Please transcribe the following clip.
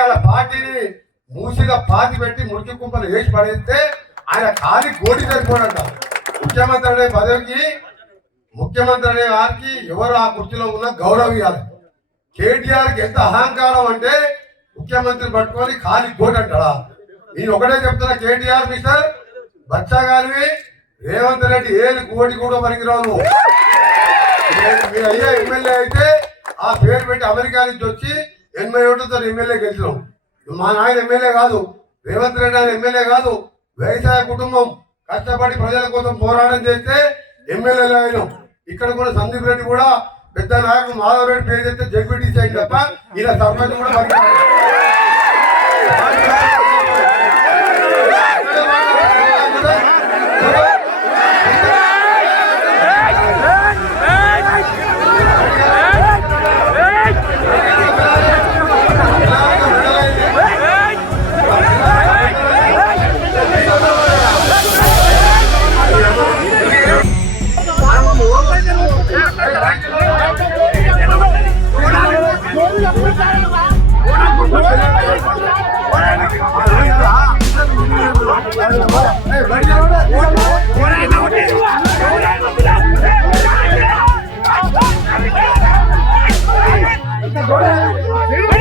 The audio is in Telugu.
వాళ్ళ పార్టీని మూసిగా పాతి పెట్టి మురికి కుంపలు వేసి పడేస్తే ఆయన ఖాళీ గోటి సరిపోడంట. ముఖ్యమంత్రి అనే పదవికి ముఖ్యమంత్రి అనే వారికి ఎవరు ఆ కుర్చీలో ఉన్న గౌరవం ఇవ్వాలి. కేటీఆర్కి ఎంత అహంకారం అంటే ముఖ్యమంత్రి పట్టుకొని ఖాళీ గోటి అంటాడా? నేను ఒకటే చెప్తున్నా, కేటీఆర్ మిస్టర్ బచ్చా గారివి రేవంత్ రెడ్డి ఏళ్ళు కోటి కూడా పనికిరావు. మీరు అయ్యే ఎమ్మెల్యే అయితే ఆ పేరు పెట్టి అమెరికా నుంచి వచ్చి 80 ఓట్లతో ఎమ్మెల్యే గెలిచినాం. మా నాయన ఎమ్మెల్యే కాదు, రేవంత్ రెడ్డి ఆయన ఎమ్మెల్యే కాదు. వ్యవసాయ కుటుంబం కష్టపడి ప్రజల కోసం పోరాటం చేస్తే ఎమ్మెల్యేలు అయినాం. ఇక్కడ కూడా సందీప్ రెడ్డి కూడా పెద్ద నాయకుడు మాధవ్ రెడ్డి పేరు చెప్తే జడ్పీటీసీ అయింది తప్ప ఇలా సర్పంచ్ కూడా పనికిరాదు. Go ahead.